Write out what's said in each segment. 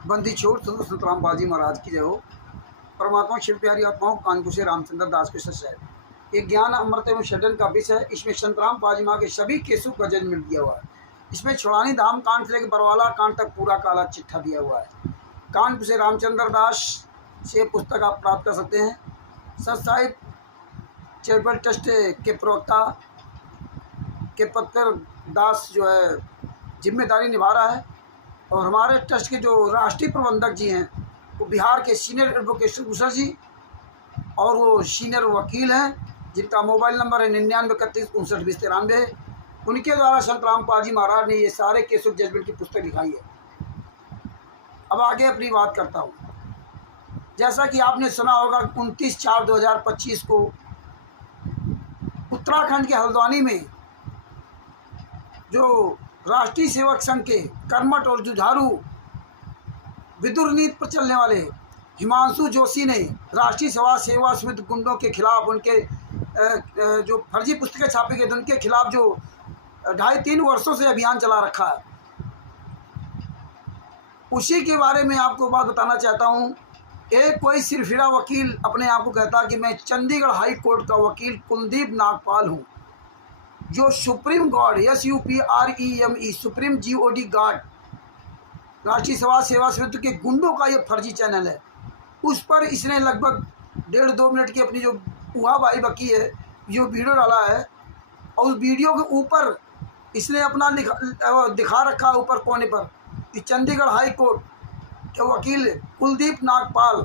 बंदी छोड़ सदगुरु संतराम बाजी महाराज की जय हो। परमात्मा शिव प्यारी आत्माओं कानपुर से रामचंद्र दास के सच। ये ज्ञान अमृत एवं षडन का विषय है। इसमें संतराम बाजी माँ के सभी केसों का जजमेंट दिया हुआ है। इसमें छुड़ानी धाम कांड से लेकर बरवाला कांड तक पूरा काला चिट्ठा दिया हुआ है। कानपुर से रामचंद्र दास से पुस्तक आप प्राप्त कर सकते हैं। सच साहिब चैरिटेबल ट्रस्ट के प्रवक्ता के पद पर दास जो है जिम्मेदारी निभा रहा है, और हमारे ट्रस्ट के जो राष्ट्रीय प्रबंधक जी हैं वो बिहार के सीनियर एडवोकेट भूषण जी, और वो सीनियर वकील हैं जिनका मोबाइल नंबर है 9931592093। उनके द्वारा संतराम पाजी महाराज ने ये सारे केस ऑफ जजमेंट की पुस्तक लिखाई है। अब आगे अपनी बात करता हूँ। जैसा कि आपने सुना होगा 29/4/2025 को उत्तराखंड के हल्द्वानी में जो राष्ट्रीय सेवक संघ के कर्मठ और जुझारू विदुर नीति पर चलने वाले हिमांशु जोशी ने राष्ट्रीय सेवा समिति गुंडों के खिलाफ उनके जो फर्जी पुस्तकें छापी गई उनके खिलाफ जो 2.5-3 वर्षों से अभियान चला रखा है, उसी के बारे में आपको बात बताना चाहता हूँ। एक कोई सिरफिरा वकील अपने आप को कहता कि मैं चंडीगढ़ हाई कोर्ट का वकील कुलदीप नागपाल हूँ, जो supreme guard SUPREME supreme GOD guard राष्ट्रीय सेवा समिति के गुंडों का ये फर्जी चैनल है। उस पर इसने लगभग 1.5-2 मिनट की अपनी जो उहाबाई बकी है जो वीडियो डाला है, और उस वीडियो के ऊपर इसने अपना दिखा रखा ऊपर कोने पर कि चंडीगढ़ हाई कोर्ट के वकील कुलदीप नागपाल।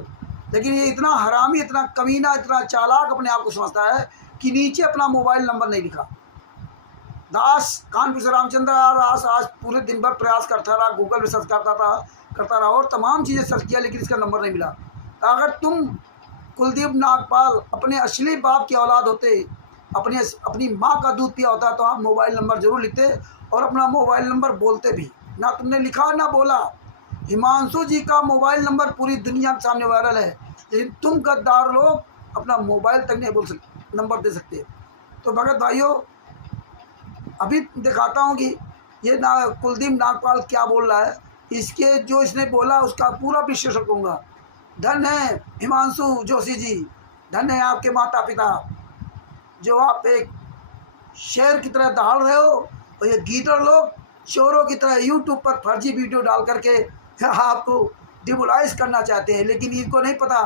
लेकिन ये इतना हरामी, इतना कमीना, इतना चालाक अपने आप को समझता है कि नीचे अपना मोबाइल नंबर नहीं लिखा। दास कानपुर से रामचंद्र दास आज पूरे दिन भर प्रयास करता रहा, गूगल में सर्च करता रहा और तमाम चीज़ें सर्च किया, लेकिन इसका नंबर नहीं मिला। अगर तुम कुलदीप नागपाल अपने असली बाप की औलाद होते, अपनी माँ का दूध पिया होता, तो आप मोबाइल नंबर जरूर लिखते और अपना मोबाइल नंबर बोलते भी। ना तुमने लिखा ना बोला। हिमांशु जी का मोबाइल नंबर पूरी दुनिया के सामने वायरल है, लेकिन तुम गद्दार लोग अपना मोबाइल तक नहीं बोल सकते, नंबर दे सकते। तो भगत भाइयों, अभी दिखाता हूँ कि ये कुलदीप नागपाल क्या बोल रहा है। इसके जो इसने बोला उसका पूरा विश्लेषण करूँगा। धन्य है हिमांशु जोशी जी, धन्य है आपके माता पिता, जो आप एक शेर की तरह दहाड़ रहे हो, और ये गीदड़ लोग चोरों की तरह यूट्यूब पर फर्जी वीडियो डाल करके आपको डिमोलाइज करना चाहते हैं। लेकिन इनको नहीं पता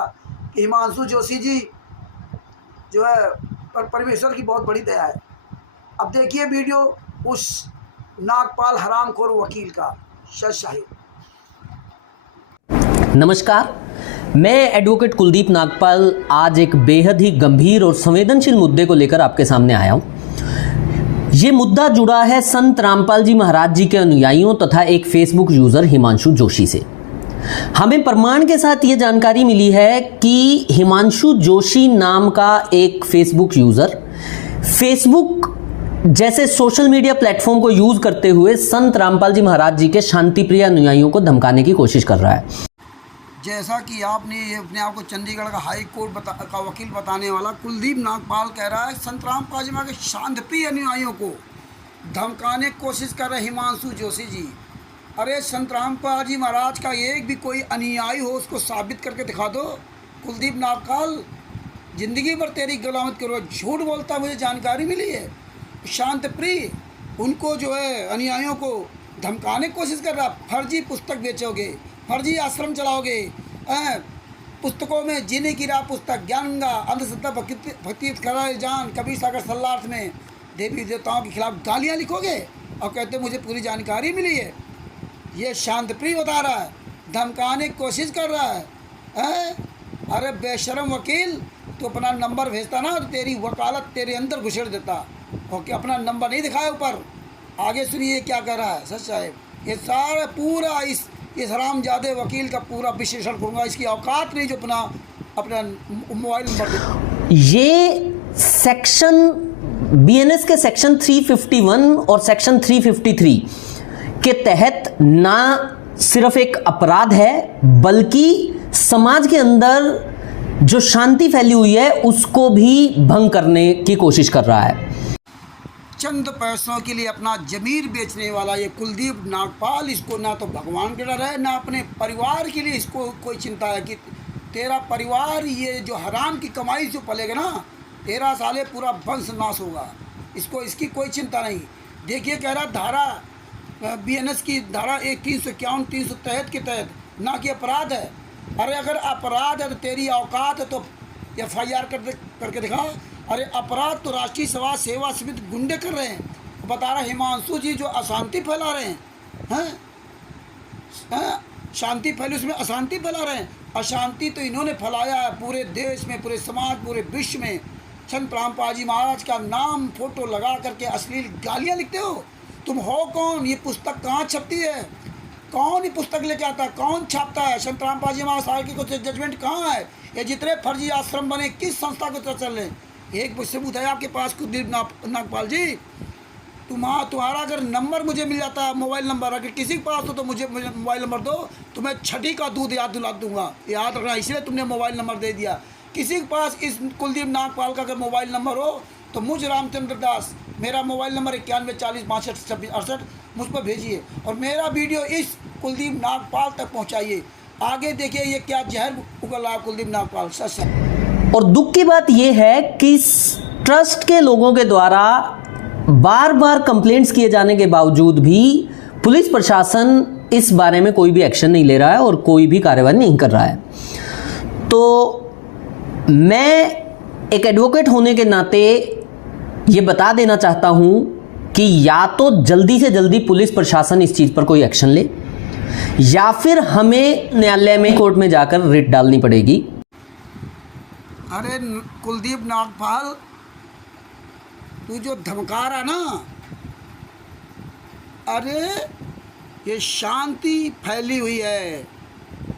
कि हिमांशु जोशी जी जो है पर परमेश्वर की बहुत बड़ी दया है। अब देखिए वीडियो उस नागपाल हरामखोर वकील का। सच साहिब। नमस्कार, मैं एडवोकेट कुलदीप नागपाल आज एक बेहद ही गंभीर और संवेदनशील मुद्दे को लेकर आपके सामने आया हूं। ये मुद्दा जुड़ा है संत रामपाल जी महाराज जी के अनुयायियों तथा एक फेसबुक यूजर हिमांशु जोशी से। हमें प्रमाण के साथ ये जानकारी मिली है कि हिमांशु जोशी नाम का एक फेसबुक यूजर फेसबुक जैसे सोशल मीडिया प्लेटफॉर्म को यूज करते हुए संत रामपाल जी महाराज जी के शांतिप्रिय अनुयायियों को धमकाने की कोशिश कर रहा है। जैसा कि आपने अपने आप को चंडीगढ़ का हाई कोर्ट का वकील बताने वाला कुलदीप नागपाल कह रहा है संतराम पाजी महाराज के शांतिप्रिय अनुयायियों को धमकाने की कोशिश कर रहे हिमांशु जोशी जी। अरे संतराम पाजी महाराज का एक भी कोई अनुयायी हो उसको साबित करके दिखा दो। कुलदीप नागपाल, ज़िंदगी भर तेरी गुलामत करो, झूठ बोलता मुझे जानकारी मिली है। शांतप्रिय उनको जो है अनुयायियों को धमकाने की कोशिश कर रहा। फर्जी पुस्तक बेचोगे, फर्जी आश्रम चलाओगे, पुस्तकों में जीने की राह पुस्तक, ज्ञानगंगा, अंधश्रद्धा, भक्ति खरा जान, कबीर सागर सल्लार्थ में देवी देवताओं के खिलाफ गालियाँ लिखोगे और कहते मुझे पूरी जानकारी मिली है। ये शांतप्रिय बता रहा है, धमकाने की कोशिश कर रहा है। अरे बेशरम वकील, तो अपना नंबर भेजता ना, तो तेरी वकालत तेरे अंदर घुसेड़ देता। ओके, अपना नंबर नहीं दिखाया ऊपर। आगे सुनिए क्या कह रहा है। सच साहिब, ये सारा पूरा इस हरामजादे वकील का पूरा विश्लेषण करूँगा। इसकी औकात नहीं जो अपना मोबाइल नंबर दे। ये सेक्शन BNS के सेक्शन 351 और सेक्शन 353 के तहत ना सिर्फ एक अपराध है, बल्कि समाज के अंदर जो शांति फैली हुई है उसको भी भंग करने की कोशिश कर रहा है। चंद पैसों के लिए अपना ज़मीर बेचने वाला ये कुलदीप नागपाल, इसको ना तो भगवान का डर है ना अपने परिवार के लिए इसको कोई चिंता है कि तेरा परिवार ये जो हराम की कमाई जो पलेगा ना, तेरा साले पूरा वंश नाश होगा। इसको इसकी कोई चिंता नहीं। देखिए कह रहा धारा BNS की धारा 351 363 के तहत ना कि अपराध है। अरे अगर अपराध है तो तेरी औकात है तो FIR करके दिखा। अरे अपराध तो राष्ट्रीय समाज सेवा समिति गुंडे कर रहे हैं। बता रहा हिमांशु जी जो अशांति फैला रहे हैं, शांति फैली उसमें अशांति फैला रहे हैं। अशांति तो इन्होंने फैलाया है पूरे देश में, पूरे समाज, पूरे विश्व में। संत रामपाल जी महाराज का नाम फोटो लगा करके अश्लील गालियाँ लिखते हो। तुम हो कौन? ये पुस्तक कहाँ छपती है? कौन ये पुस्तक लेके आता है? कौन छापता है? संत रामपाल जी महाराज की कुछ जजमेंट कहाँ है? ये जितने फर्जी आश्रम बने किस संस्था को चल रहे हैं? एक सबूत है आपके पास कुलदीप नागपाल जी? तुम्हारा अगर नंबर मुझे मिल जाता है, मोबाइल नंबर अगर किसी के पास हो तो मुझे मोबाइल नंबर दो, तो मैं छठी का दूध याद दिला दूंगा। याद रखना, इसलिए तुमने मोबाइल नंबर दे दिया। किसी के पास इस कुलदीप नागपाल का अगर मोबाइल नंबर हो तो मुझ रामचंद्र दास, मेरा मोबाइल नंबर 91 40 62 26 68 मुझ पर भेजिए और मेरा वीडियो इस कुलदीप नागपाल तक पहुँचाइए। आगे देखिए ये क्या जहर उगल रहा है कुलदीप नागपाल। सच। और दुख की बात यह है कि इस ट्रस्ट के लोगों के द्वारा बार बार कंप्लेंट्स किए जाने के बावजूद भी पुलिस प्रशासन इस बारे में कोई भी एक्शन नहीं ले रहा है और कोई भी कार्रवाई नहीं कर रहा है। तो मैं एक एडवोकेट होने के नाते ये बता देना चाहता हूं कि या तो जल्दी से जल्दी पुलिस प्रशासन इस चीज़ पर कोई एक्शन ले, या फिर हमें न्यायालय में, कोर्ट में जाकर रिट डालनी पड़ेगी। अरे कुलदीप नागपाल, तू जो धमका रहा ना, अरे ये शांति फैली हुई है,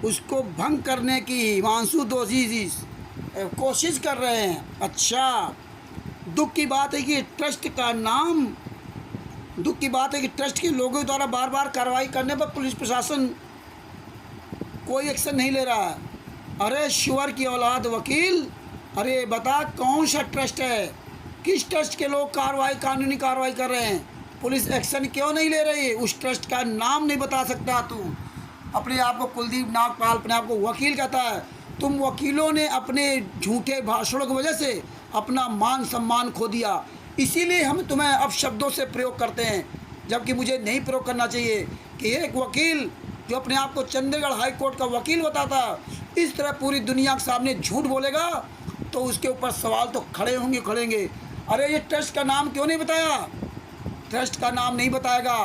उसको भंग करने की हिमांशु दोषी जी कोशिश कर रहे हैं। अच्छा, दुख की बात है कि ट्रस्ट का नाम, दुख की बात है कि ट्रस्ट के लोगों द्वारा बार बार कार्रवाई करने पर पुलिस प्रशासन कोई एक्शन नहीं ले रहा है। अरे शुअर की औलाद वकील, अरे बता कौन सा ट्रस्ट है? किस ट्रस्ट के लोग कानूनी कार्रवाई कर रहे हैं? पुलिस एक्शन क्यों नहीं ले रही है? उस ट्रस्ट का नाम नहीं बता सकता तू। अपने आप को कुलदीप नागपाल अपने आप को वकील कहता है। तुम वकीलों ने अपने झूठे भाषणों की वजह से अपना मान सम्मान खो दिया, इसीलिए हम तुम्हें अब शब्दों से प्रयोग करते हैं, जबकि मुझे नहीं प्रयोग करना चाहिए कि एक वकील जो अपने आप को चंडीगढ़ हाई कोर्ट का वकील बताता इस तरह पूरी दुनिया के सामने झूठ बोलेगा तो उसके ऊपर सवाल तो खड़ेंगे। अरे ये ट्रस्ट का नाम क्यों नहीं बताया? ट्रस्ट का नाम नहीं बताएगा,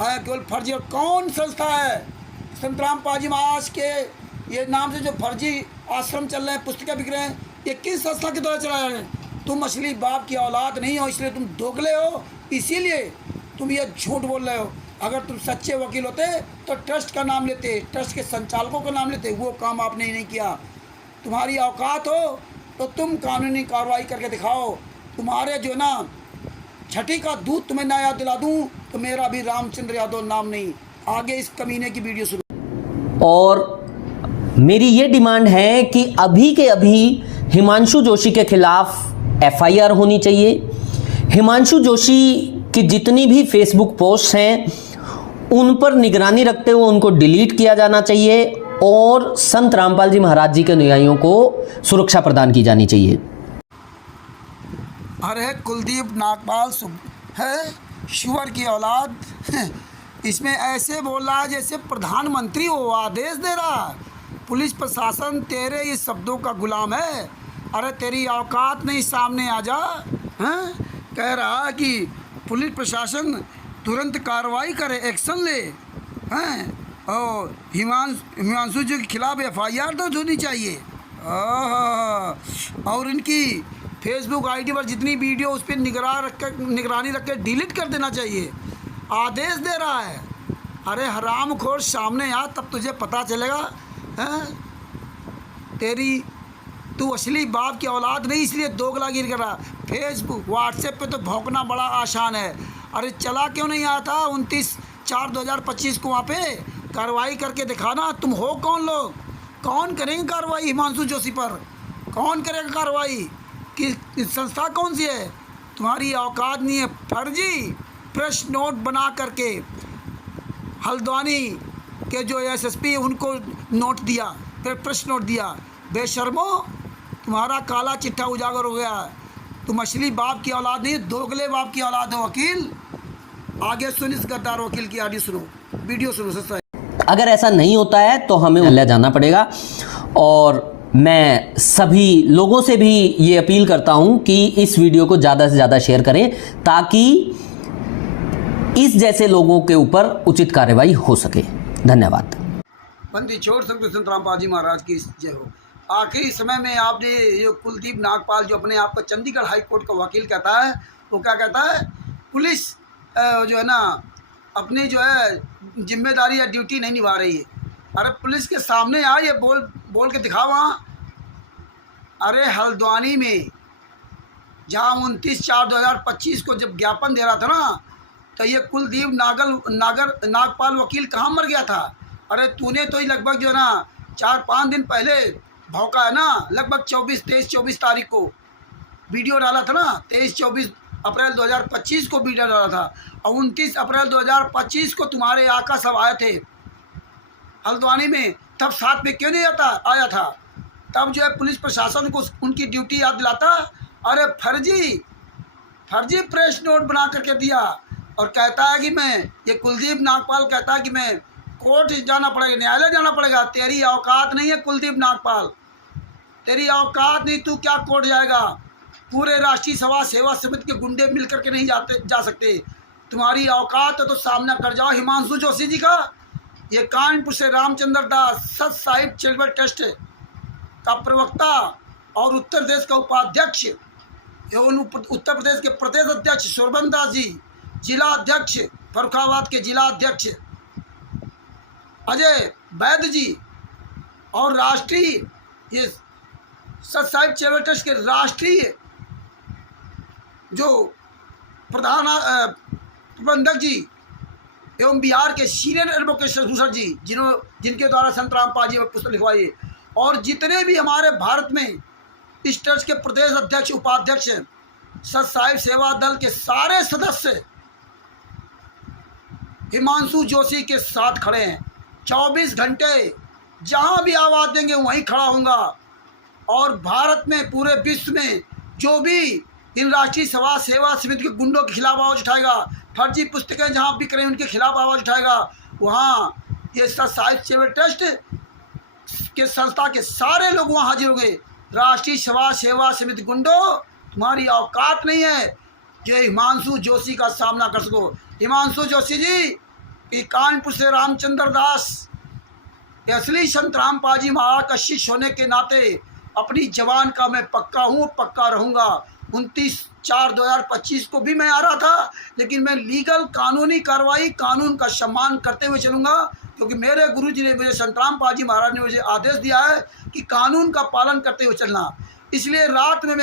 केवल फर्जी। और कौन संस्था है? संत रामपाल जी महाराज के ये नाम से जो फर्जी आश्रम चल रहे हैं, पुस्तिका बिक रहे हैं, ये किस संस्था के द्वारा चलाए रहे हैं? तुम असली बाप की औलाद नहीं हो, इसलिए तुम दोगले हो, इसीलिए तुम ये झूठ बोल रहे हो। अगर तुम सच्चे वकील होते तो ट्रस्ट का नाम लेते, ट्रस्ट के संचालकों का नाम लेते। वो काम आपने नहीं किया। तुम्हारी औकात हो तो तुम कानूनी कार्रवाई करके दिखाओ। तुम्हारे जो ना छठी का दूध तुम्हें ना याद दिला दूँ तो मेरा भी रामचंद्र यादव नाम नहीं। आगे इस कमीने की वीडियो सुनो। और मेरी ये डिमांड है कि अभी के अभी हिमांशु जोशी के खिलाफ FIR होनी चाहिए। हिमांशु जोशी की जितनी भी फेसबुक पोस्ट हैं उन पर निगरानी रखते हुए उनको डिलीट किया जाना चाहिए और संत रामपाल जी महाराज जी के अनुयायियों को सुरक्षा प्रदान की जानी चाहिए। अरे कुलदीप नागपाल है शुअर की औलाद, इसमें ऐसे बोल रहा है जैसे प्रधानमंत्री हो, आदेश दे रहा है। पुलिस प्रशासन तेरे इस शब्दों का गुलाम है। अरे तेरी औकात नहीं, सामने आ जा। हैं? कह रहा कि पुलिस प्रशासन तुरंत कार्रवाई करे, एक्शन ले। हैं? और हिमांशु जी के खिलाफ FIR दर्ज होनी चाहिए। और इनकी फेसबुक ID पर जितनी वीडियो उस पर निगरानी रख कर डिलीट कर देना चाहिए। आदेश दे रहा है। अरे हरामखोर, सामने आ तब तुझे पता चलेगा। हैं? तू असली बाप की औलाद नहीं, इसलिए दोगलागिरी कर रहा। फेसबुक व्हाट्सएप पे तो भौंकना बड़ा आसान है। अरे चला क्यों नहीं आया था 29/4/2025 को? वहाँ पे कार्रवाई करके दिखाना। तुम हो कौन लोग? कौन करेंगे कार्रवाई हिमांशु जोशी पर? कौन करेगा कार्रवाई? कि संस्था कौन सी है? तुम्हारी औकात नहीं है। फर्जी प्रेस नोट बना करके हल्द्वानी के जो एसएसपी उनको नोट दिया, फिर प्रेस नोट दिया। बेशर्मो, तुम्हारा काला चिट्ठा उजागर हो गया। तुम असली बाप की औलाद नहीं, दोगले बाप की औलाद हो। वकील आगे सुन, इस गद्दार वकील की ऑडियो सुनो, वीडियो सुनो। सस्ता अगर ऐसा नहीं होता है तो हमें न्यायालय जाना पड़ेगा। और मैं सभी लोगों से भी ये अपील करता हूं कि इस वीडियो को ज़्यादा से ज़्यादा शेयर करें ताकि इस जैसे लोगों के ऊपर उचित कार्रवाई हो सके। धन्यवाद। बंदी छोड़ सकते संत रामपाल जी महाराज की जय हो। आखिरी समय में आपने ये कुलदीप नागपाल जो अपने आप को चंडीगढ़ हाई कोर्ट का वकील कहता है, वो क्या कहता है, पुलिस जो है ना अपनी जो है जिम्मेदारी या ड्यूटी नहीं निभा रही है। अरे पुलिस के सामने आ, ये बोल के दिखा वहाँ। अरे हल्द्वानी में जहाँ 29/4/2025 को जब ज्ञापन दे रहा था ना, तो ये कुलदीप नागपाल वकील कहाँ मर गया था। अरे तूने तो ही लगभग जो है ना 4-5 दिन पहले भौंका है ना, लगभग 23-24 तारीख को वीडियो डाला था ना। 23-24 अप्रैल 2025 को वीडियो डाला था, और 29 अप्रैल 2025 को तुम्हारे आका सब आए थे हल्द्वानी में। तब साथ में क्यों नहीं आया था? तब जो है पुलिस प्रशासन को उनकी ड्यूटी याद दिलाता। अरे फर्जी प्रेस नोट बना करके दिया, और कहता है कि मैं, ये कुलदीप नागपाल कहता है कि मैं कोर्ट जाना पड़ेगा, न्यायालय जाना पड़ेगा। तेरी औकात नहीं है कुलदीप नागपाल, तेरी औकात नहीं, तू क्या कोर्ट जाएगा। पूरे राष्ट्रीय सभा सेवा समिति के गुंडे मिल करके नहीं जा सकते। तुम्हारी औकात है तो सामना कर जाओ हिमांशु जोशी जी का। ये कानपुर से रामचंद्र दास सत साहिब चैरिटेबल ट्रस्ट का प्रवक्ता और उत्तर प्रदेश का उपाध्यक्ष एवं उत्तर प्रदेश के प्रदेश अध्यक्ष शोभन दास जी, जिला अध्यक्ष फर्रुखाबाद के जिला अध्यक्ष अजय वैद्य जी, और राष्ट्रीय ये सत साहिब चैरिटेबल ट्रस्ट के राष्ट्रीय जो प्रबंधक जी एवं बिहार के सीनियर एडवोकेट भूषण जी, जिनके द्वारा संत रामपाल जी पुस्तक लिखवाई, और जितने भी हमारे भारत में इस ट्रस्ट के प्रदेश अध्यक्ष उपाध्यक्ष सत साहिब सेवा दल के सारे सदस्य हिमांशु जोशी के साथ खड़े हैं। 24 घंटे जहां भी आवाज़ देंगे वहीं खड़ा होऊंगा, और भारत में पूरे विश्व में जो भी इन राष्ट्रीय सभा सेवा समिति के गुंडों के खिलाफ आवाज़ उठाएगा, फर्जी पुस्तकें जहां बिक रही हैं उनके खिलाफ आवाज़ उठाएगा, वहाँ ये सत साहिब चैरिटेबल ट्रस्ट के संस्था के सारे लोग वहाँ हाजिर होंगे। राष्ट्रीय सभा सेवा समिति गुंडों, तुम्हारी औकात नहीं है जो हिमांशु जोशी का सामना कर सको। हिमांशु जोशी जी कानपुर से रामचंद्र दास के असली संत रामपाल जी महाराज का शिष्य होने के नाते अपनी जवान का मैं पक्का हूँ, पक्का रहूँगा। 29/4/2025 को भी मैं आ रहा था, लेकिन मैं लीगल कानूनी कार्रवाई, कानून का सम्मान करते हुए चलूँगा, क्योंकि मेरे गुरु जी ने, मुझे संत रामपाल जी महाराज ने मुझे आदेश दिया है कि कानून का पालन करते हुए चलना। इसलिए रात में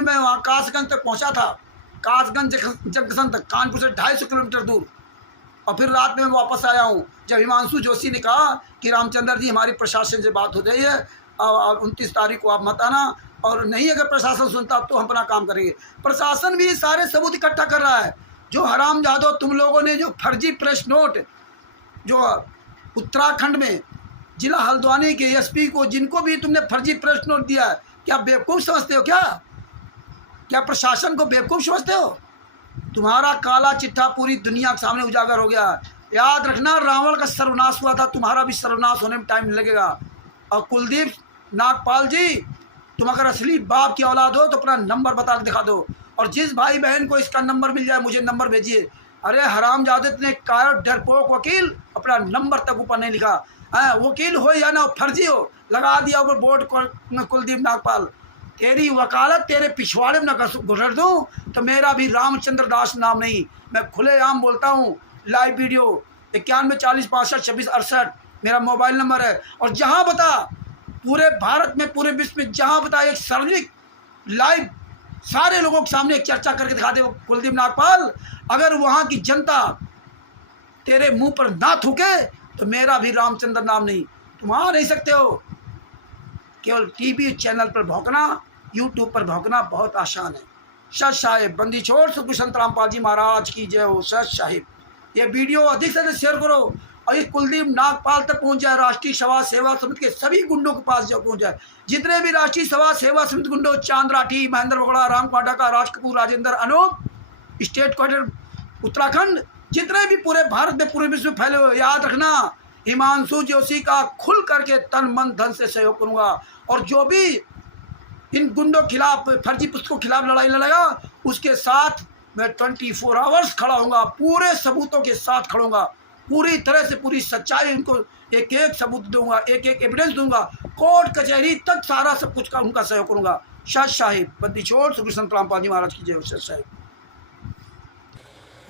मैं वहाँ कासगंज तक पहुँचा था, कासगंज जंक्शन तक, कानपुर से 250 किलोमीटर दूर, और फिर रात में मैं वापस आया हूँ। जब हिमांशु जोशी ने कहा कि रामचंद्र जी हमारी प्रशासन से बात हो गई है, और 29 तारीख को आप मत आना, और नहीं अगर प्रशासन सुनता तो हम अपना काम करेंगे। प्रशासन भी सारे सबूत इकट्ठा कर रहा है। जो हराम जादो तुम लोगों ने जो फर्जी प्रेस नोट जो उत्तराखंड में जिला हल्द्वानी के एसपी को, जिनको भी तुमने फर्जी प्रेस नोट दिया है, क्या बेवकूफ़ समझते हो? क्या प्रशासन को बेवकूफ़ समझते हो? तुम्हारा काला चिट्ठा पूरी दुनिया के सामने उजागर हो गया। याद रखना, रावण का सर्वनाश हुआ था, तुम्हारा भी सर्वनाश होने में टाइम लगेगा। और कुलदीप नागपाल जी, तुम अगर असली बाप की औलाद हो तो अपना नंबर बता के दिखा दो, और जिस भाई बहन को इसका नंबर मिल जाए मुझे नंबर भेजिए। अरे हरामजादे ने डरपोक वकील अपना नंबर तक ऊपर नहीं लिखा है। वकील हो या ना फर्जी हो, लगा दिया ऊपर बोर्ड कुलदीप नागपाल। तेरी वकालत तेरे पिछवाड़े में न गुजर दूँ तो मेरा भी रामचंद्र दास नाम नहीं। मैं खुलेआम बोलता हूँ। लाइव वीडियो 91 40 65 26 68 मेरा मोबाइल नंबर है। और जहाँ बता पूरे भारत में, पूरे विश्व में जहाँ बता, एक सार्वजनिक लाइव सारे लोगों के सामने एक चर्चा करके दिखा दे कुलदीप नागपाल। अगर वहाँ की जनता तेरे मुंह पर ना थूके तो मेरा भी रामचंद्र नाम नहीं। तुम आ नहीं सकते हो। केवल टीवी चैनल पर भौंकना, यूट्यूब पर भौंकना बहुत आसान है। सत साहिब बंदी छोड़ सतगुरु संत रामपाल जी महाराज की जय हो। सत साहिब ये वीडियो अधिक से अधिक शेयर करो और ये कुलदीप नागपाल तक पहुंच जाए, राष्ट्रीय समाज सेवा समिति के सभी गुंडों के पास जो पहुंच जाए। जितने भी राष्ट्रीय समाज सेवा समिति गुंडों, चांद राठी, महेंद्र बगड़ा, राम क्वाडा, राज कपूर, राजेंद्र, अनूप, स्टेट क्वार्टर उत्तराखंड, जितने भी पूरे भारत में पूरे विश्व में फैले हुए, याद रखना हिमांशु जोशी का खुल करके तन मन धन से सहयोग करूंगा। और जो भी इन गुंडों के खिलाफ, फर्जी पुस्तकों के खिलाफ लड़ाई लड़ेगा, उसके साथ मैं 24 आवर्स खड़ा होऊंगा, पूरे सबूतों के साथ खड़ूंगा, पूरी तरह से पूरी सच्चाई उनको एक एक सबूत दूंगा, एक एक एविडेंस दूंगा, कोर्ट कचहरी तक सारा सब कुछ का उनका सहयोग करूंगा। सत साहिब बंदी छोड़ सतगुरु संत रामपाल जी महाराज की जय हो। सत साहिब।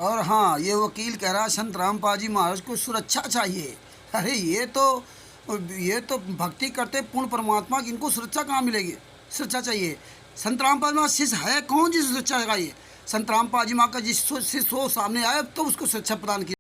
और हाँ, ये वकील कह रहा है संत रामपाल जी महाराज को सुरक्षा चाहिए। अरे ये तो भक्ति करते पूर्ण परमात्मा की, इनको सुरक्षा कहाँ मिलेगी? सुरक्षा चाहिए। संत रामपाल जी महाराज शिष्य है कौन जिसे सुरक्षा लगाइए? संत रामपाल जी महाराज का जिस शिष्य हो सामने आए तो उसको सुरक्षा प्रदान की।